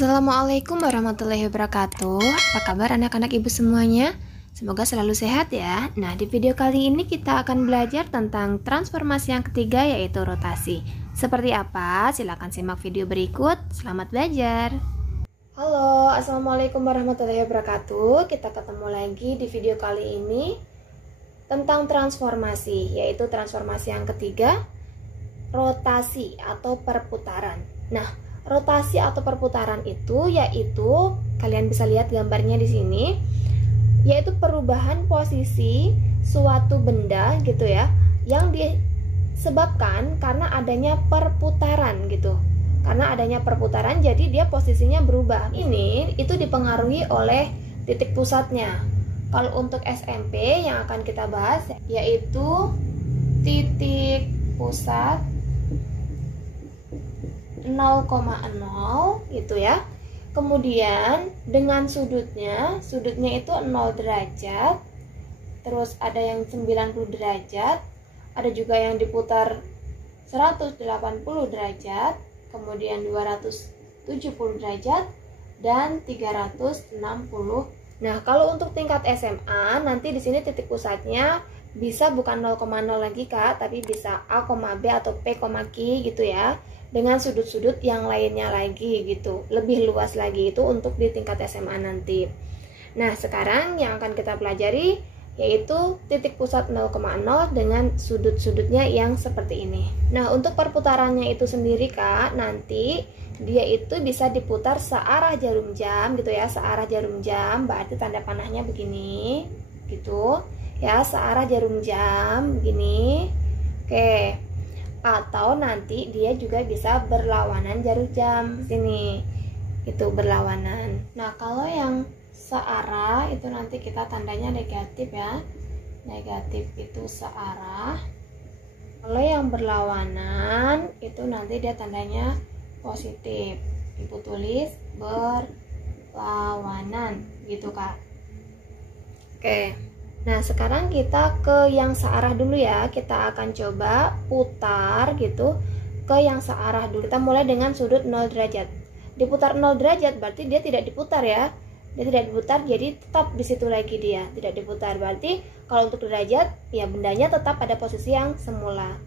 Assalamualaikum warahmatullahi wabarakatuh. Apa kabar anak-anak ibu semuanya? Semoga selalu sehat ya. Nah, di video kali ini kita akan belajar tentang transformasi yang ketiga, yaitu rotasi. Seperti apa? Silahkan simak video berikut. Selamat belajar. Halo, assalamualaikum warahmatullahi wabarakatuh. Kita ketemu lagi di video kali ini tentang transformasi, yaitu transformasi yang ketiga, rotasi atau perputaran. Nah, rotasi atau perputaran itu yaitu kalian bisa lihat gambarnya di sini, yaitu perubahan posisi suatu benda gitu ya, yang disebabkan karena adanya perputaran gitu. Karena adanya perputaran jadi dia posisinya berubah. Ini itu dipengaruhi oleh titik pusatnya. Kalau untuk SMP yang akan kita bahas yaitu titik pusat 0,0 gitu ya. Kemudian dengan sudutnya itu 0 derajat. Terus ada yang 90 derajat, ada juga yang diputar 180 derajat, kemudian 270 derajat dan 360. Nah, kalau untuk tingkat SMA nanti di sini titik pusatnya bisa bukan 0,0 lagi Kak, tapi bisa A, B atau P, Q gitu ya. Dengan sudut-sudut yang lainnya lagi gitu, lebih luas lagi itu untuk di tingkat SMA nanti. Nah, sekarang yang akan kita pelajari yaitu titik pusat 0,0 dengan sudut-sudutnya yang seperti ini. Nah, untuk perputarannya itu sendiri Kak, nanti dia itu bisa diputar searah jarum jam gitu ya, searah jarum jam, berarti tanda panahnya begini gitu ya, searah jarum jam begini. Oke. Atau nanti dia juga bisa berlawanan jarum jam sini, itu berlawanan. Nah, kalau yang searah itu nanti kita tandanya negatif ya, negatif itu searah. Kalau yang berlawanan itu nanti dia tandanya positif, ibu tulis berlawanan gitu Kak. Oke. Nah, sekarang kita ke yang searah dulu ya. Kita akan coba putar gitu ke yang searah dulu. Kita mulai dengan sudut 0 derajat. Diputar 0 derajat berarti dia tidak diputar ya. Dia tidak diputar, jadi tetap di situ lagi dia, tidak diputar. Berarti kalau untuk derajat ya bendanya tetap pada posisi yang semula.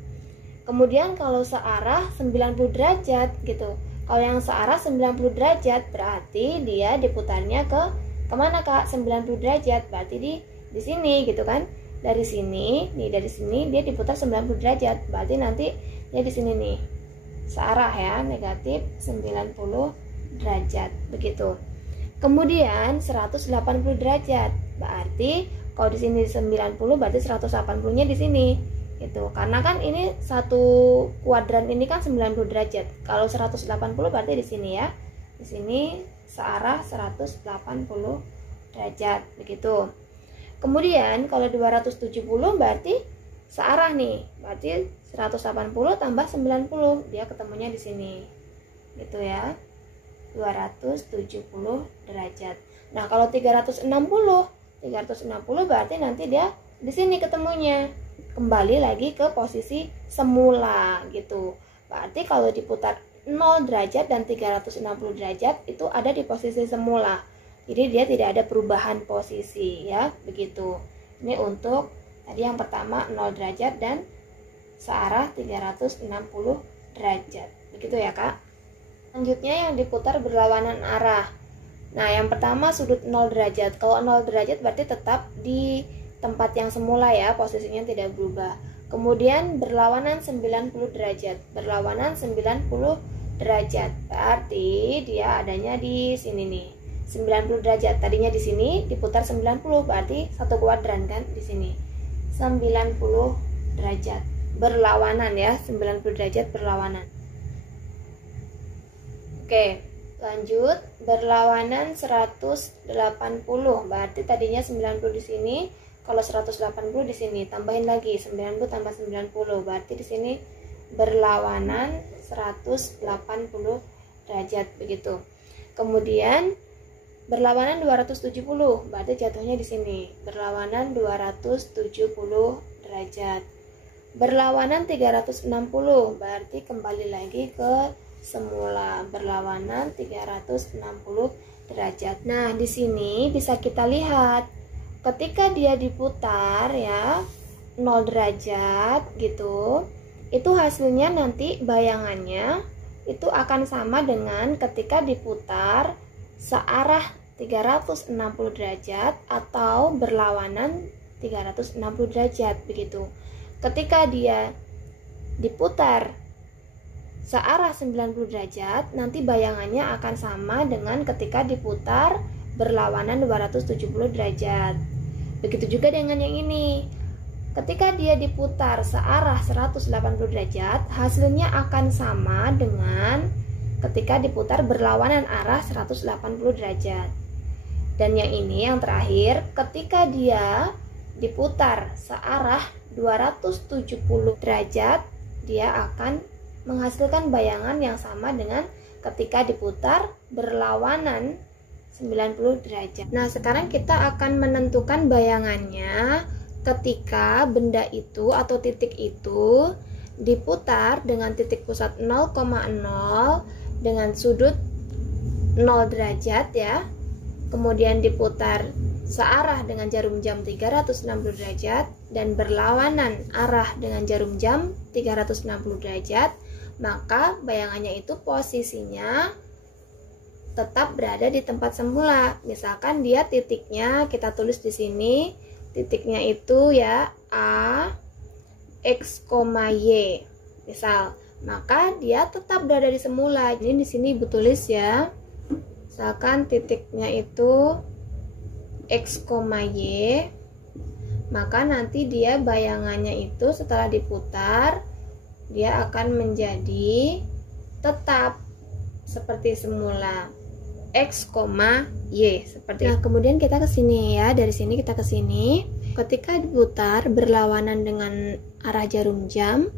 Kemudian kalau searah 90 derajat gitu. Kalau yang searah 90 derajat berarti dia diputarnya ke kemana Kak? 90 derajat berarti di sini gitu kan, dari sini nih, dari sini dia diputar 90 derajat, berarti nanti dia di sini nih searah ya, negatif 90 derajat begitu. Kemudian 180 derajat berarti kalau di sini 90 berarti 180-nya di sini gitu, karena kan ini satu kuadran ini kan 90 derajat. Kalau 180 berarti di sini ya, di sini searah 180 derajat begitu. Kemudian kalau 270 berarti searah nih, berarti 180 tambah 90, dia ketemunya di sini gitu ya, 270 derajat. Nah, kalau 360 berarti nanti dia di sini ketemunya, kembali lagi ke posisi semula gitu. Berarti kalau diputar 0 derajat dan 360 derajat itu ada di posisi semula. Jadi dia tidak ada perubahan posisi ya, begitu. Ini untuk tadi yang pertama 0 derajat dan searah 360 derajat. Begitu ya Kak. Selanjutnya yang diputar berlawanan arah. Nah, yang pertama sudut 0 derajat. Kalau 0 derajat berarti tetap di tempat yang semula ya, posisinya tidak berubah. Kemudian berlawanan 90 derajat. Berlawanan 90 derajat. Berarti dia adanya di sini nih. 90 derajat, tadinya di sini diputar 90, berarti satu kuadran kan di sini. 90 derajat berlawanan ya, 90 derajat berlawanan. Oke, lanjut berlawanan 180, berarti tadinya 90 di sini, kalau 180 di sini, tambahin lagi 90 tambah 90, berarti di sini berlawanan 180 derajat begitu. Kemudian berlawanan 270, berarti jatuhnya di sini. Berlawanan 270 derajat. Berlawanan 360, berarti kembali lagi ke semula, berlawanan 360 derajat. Nah, di sini bisa kita lihat ketika dia diputar ya 0 derajat gitu, itu hasilnya nanti bayangannya itu akan sama dengan ketika diputar searah 360 derajat atau berlawanan 360 derajat begitu. Ketika dia diputar searah 90 derajat, nanti bayangannya akan sama dengan ketika diputar berlawanan 270 derajat. Begitu juga dengan yang ini. Ketika dia diputar searah 180 derajat, hasilnya akan sama dengan ketika diputar berlawanan arah 180 derajat. Dan yang ini yang terakhir, ketika dia diputar searah 270 derajat, dia akan menghasilkan bayangan yang sama dengan ketika diputar berlawanan 90 derajat. Nah, sekarang kita akan menentukan bayangannya ketika benda itu atau titik itu diputar dengan titik pusat 0,0 dengan sudut 0 derajat ya. Kemudian diputar searah dengan jarum jam 360 derajat dan berlawanan arah dengan jarum jam 360 derajat, maka bayangannya itu posisinya tetap berada di tempat semula. Misalkan dia titiknya kita tulis di sini, titiknya itu ya A, X, Y misal, maka dia tetap berada di semula. Ini di sini Ibu tulis ya, misalkan titiknya itu X, Y, maka nanti dia bayangannya itu setelah diputar dia akan menjadi tetap seperti semula X, Y seperti. Nah, kemudian kita ke sini ya, dari sini kita ke sini. Ketika diputar berlawanan dengan arah jarum jam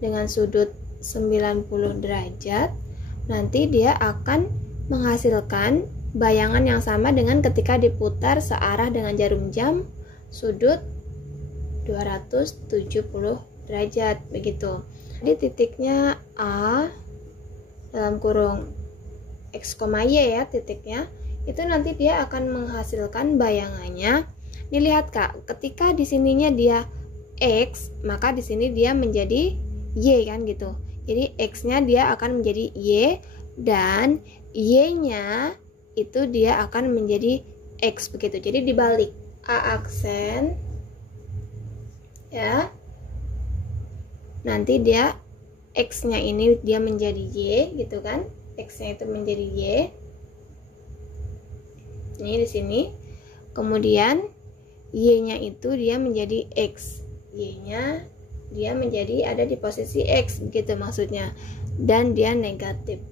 dengan sudut 90 derajat, nanti dia akan menghasilkan bayangan yang sama dengan ketika diputar searah dengan jarum jam sudut 270 derajat begitu. Jadi titiknya A dalam kurung X, Y ya titiknya, itu nanti dia akan menghasilkan bayangannya. Nih lihat Kak, ketika di sininya dia X, maka di sini dia menjadi Y kan gitu. Jadi X-nya dia akan menjadi Y dan Y-nya itu dia akan menjadi X begitu. Jadi dibalik, A aksen ya. Nanti dia X-nya ini dia menjadi Y gitu kan. X-nya itu menjadi Y. Ini di sini. Kemudian Y-nya itu dia menjadi X. Y-nya dia menjadi ada di posisi X begitu maksudnya. Dan dia negatif.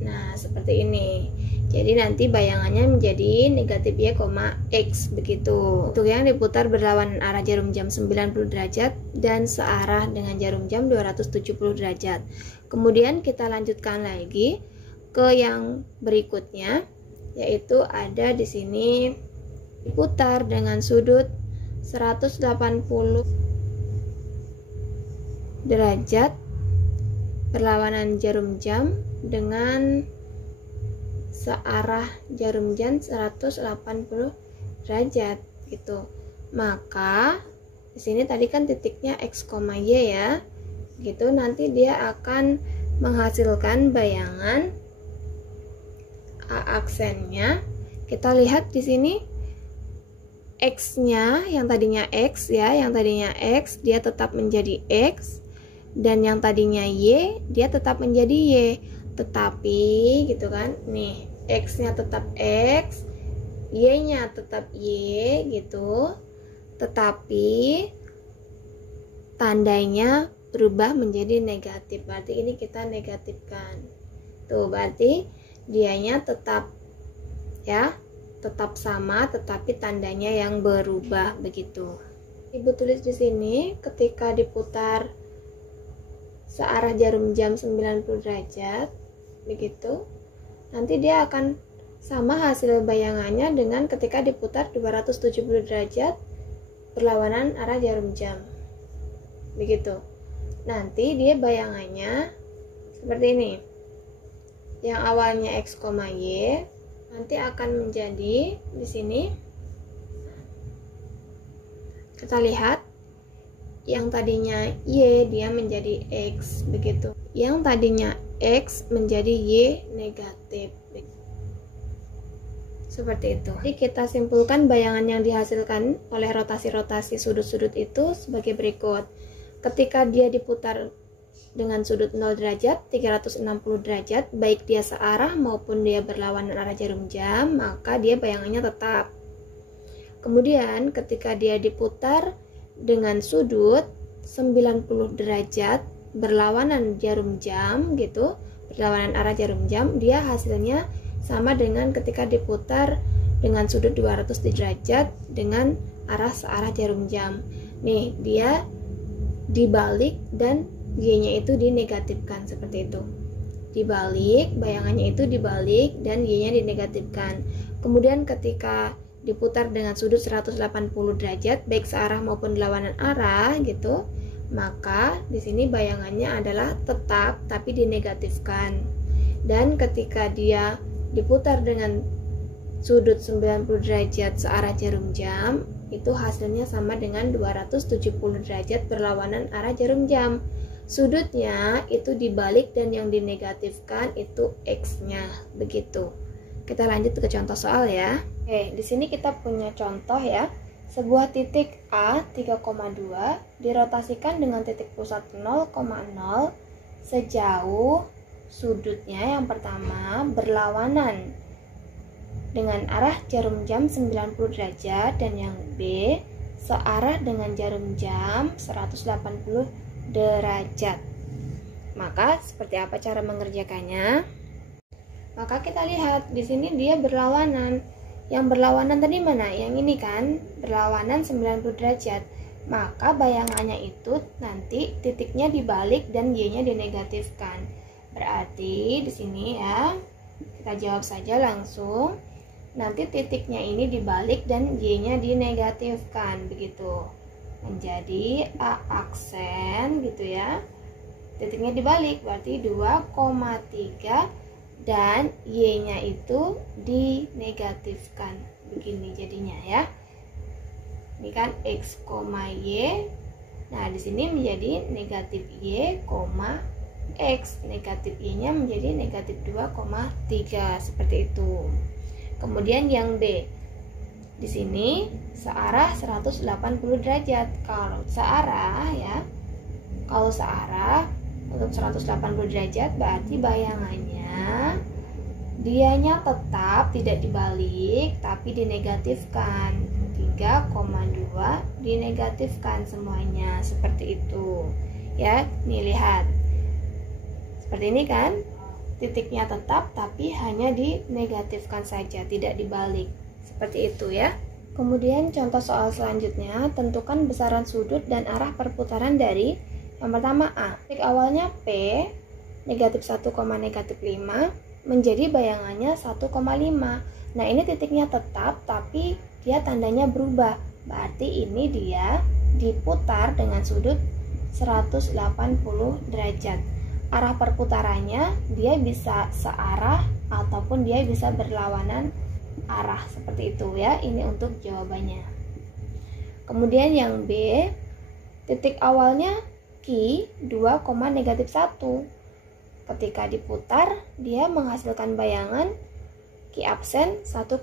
Nah, seperti ini. Jadi nanti bayangannya menjadi negatif Y, X begitu. Untuk yang diputar berlawanan arah jarum jam 90 derajat dan searah dengan jarum jam 270 derajat. Kemudian kita lanjutkan lagi ke yang berikutnya, yaitu ada di sini diputar dengan sudut 180 derajat berlawanan jarum jam dengan searah jarum jam 180 derajat gitu. Maka di sini tadi kan titiknya X, Y ya. Gitu nanti dia akan menghasilkan bayangan A aksennya. Kita lihat di sini X-nya yang tadinya X ya, yang tadinya X dia tetap menjadi X, dan yang tadinya Y dia tetap menjadi Y. Tetapi gitu kan, nih X-nya tetap X, Y-nya tetap Y gitu, tetapi tandanya berubah menjadi negatif. Berarti ini kita negatifkan. Tuh, berarti dianya tetap ya, tetap sama tetapi tandanya yang berubah begitu. Ibu tulis di sini ketika diputar searah jarum jam 90 derajat begitu, nanti dia akan sama hasil bayangannya dengan ketika diputar 270 derajat berlawanan arah jarum jam begitu. Nanti dia bayangannya seperti ini. Yang awalnya X, Y nanti akan menjadi di sini. Kita lihat yang tadinya Y dia menjadi X begitu. Yang tadinya X menjadi Y negatif. Seperti itu. Jadi kita simpulkan bayangan yang dihasilkan oleh rotasi-rotasi sudut-sudut itu sebagai berikut. Ketika dia diputar dengan sudut 0 derajat, 360 derajat, baik dia searah maupun dia berlawanan arah jarum jam, maka dia bayangannya tetap. Kemudian ketika dia diputar dengan sudut 90 derajat berlawanan jarum jam gitu, berlawanan arah jarum jam, dia hasilnya sama dengan ketika diputar dengan sudut 200 derajat dengan arah searah jarum jam. Nih, dia dibalik dan Y-nya itu dinegatifkan seperti itu. Dibalik, bayangannya itu dibalik dan Y-nya dinegatifkan. Kemudian ketika diputar dengan sudut 180 derajat baik searah maupun berlawanan arah gitu, maka di sini bayangannya adalah tetap tapi dinegatifkan. Dan ketika dia diputar dengan sudut 90 derajat searah jarum jam, itu hasilnya sama dengan 270 derajat berlawanan arah jarum jam. Sudutnya itu dibalik dan yang dinegatifkan itu X-nya begitu. Kita lanjut ke contoh soal ya. Oke, di sini kita punya contoh ya. Sebuah titik A 3,2 dirotasikan dengan titik pusat 0,0 sejauh sudutnya yang pertama berlawanan dengan arah jarum jam 90 derajat dan yang B searah dengan jarum jam 180 derajat. Maka seperti apa cara mengerjakannya? Maka kita lihat di sini dia berlawanan. Yang berlawanan tadi mana? Yang ini kan berlawanan 90 derajat. Maka bayangannya itu nanti titiknya dibalik dan Y-nya dinegatifkan. Berarti di sini ya, kita jawab saja langsung. Nanti titiknya ini dibalik dan Y-nya dinegatifkan begitu. Menjadi A aksen gitu ya. Titiknya dibalik berarti 2,3 dan Y-nya itu dinegatifkan begini jadinya ya. Ini kan X, Y. Nah, di sini menjadi negatif Y, X. Negatif Y-nya menjadi negatif 2,3 seperti itu. Kemudian yang B. Di sini searah 180 derajat. Kalau searah ya. Kalau searah untuk 180 derajat berarti bayangannya dianya tetap tidak dibalik tapi dinegatifkan. 3,2 dinegatifkan semuanya seperti itu. Ya, nih lihat. Seperti ini kan? Titiknya tetap tapi hanya dinegatifkan saja, tidak dibalik. Seperti itu ya. Kemudian contoh soal selanjutnya, tentukan besaran sudut dan arah perputaran dari yang pertama A. Titik awalnya P, negatif 1, negatif 5, menjadi bayangannya 1,5. Nah, ini titiknya tetap tapi dia tandanya berubah. Berarti ini dia diputar dengan sudut 180 derajat. Arah perputarannya dia bisa searah ataupun dia bisa berlawanan arah seperti itu ya. Ini untuk jawabannya. Kemudian yang B, titik awalnya Q 2, negatif 1. Ketika diputar dia menghasilkan bayangan Q absen 1,2.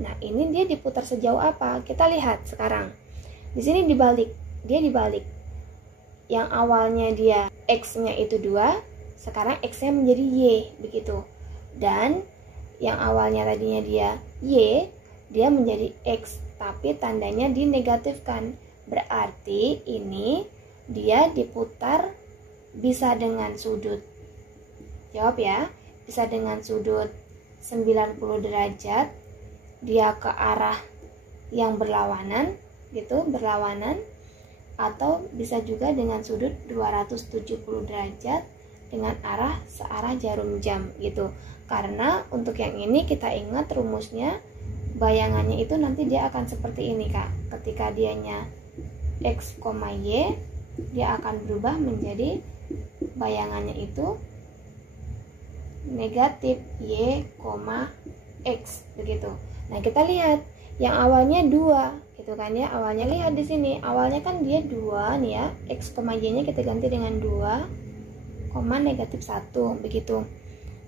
Nah, ini dia diputar sejauh apa? Kita lihat sekarang. Di sini dibalik. Dia dibalik. Yang awalnya dia X-nya itu 2, sekarang X-nya menjadi Y begitu. Dan yang awalnya tadinya dia Y, dia menjadi X, tapi tandanya dinegatifkan. Berarti ini dia diputar bisa dengan sudut. Jawab ya. Bisa dengan sudut 90 derajat. Dia ke arah yang berlawanan gitu, berlawanan. Atau bisa juga dengan sudut 270 derajat dengan arah searah jarum jam gitu. Karena untuk yang ini kita ingat rumusnya, bayangannya itu nanti dia akan seperti ini Kak. Ketika dianya X, Y, dia akan berubah menjadi bayangannya itu negatif Y, X begitu. Nah, kita lihat yang awalnya 2 gitu kan ya. Awalnya lihat di sini, awalnya kan dia 2 nih ya. X, Y-nya kita ganti dengan 2, negatif 1 begitu.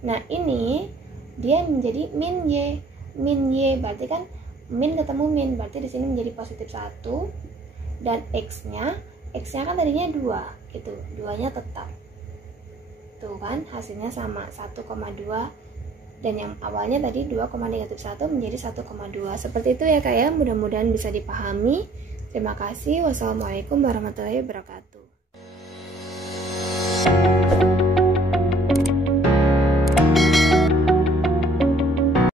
Nah, ini dia menjadi min Y. Min Y berarti kan min ketemu min, berarti di sini menjadi positif 1, dan X-nya kan tadinya 2 gitu. 2-nya tetap. Tuh kan hasilnya sama 1,2, dan yang awalnya tadi 2, negatif 1 menjadi 1,2. Seperti itu ya Kak ya, mudah-mudahan bisa dipahami. Terima kasih. Wassalamualaikum warahmatullahi wabarakatuh.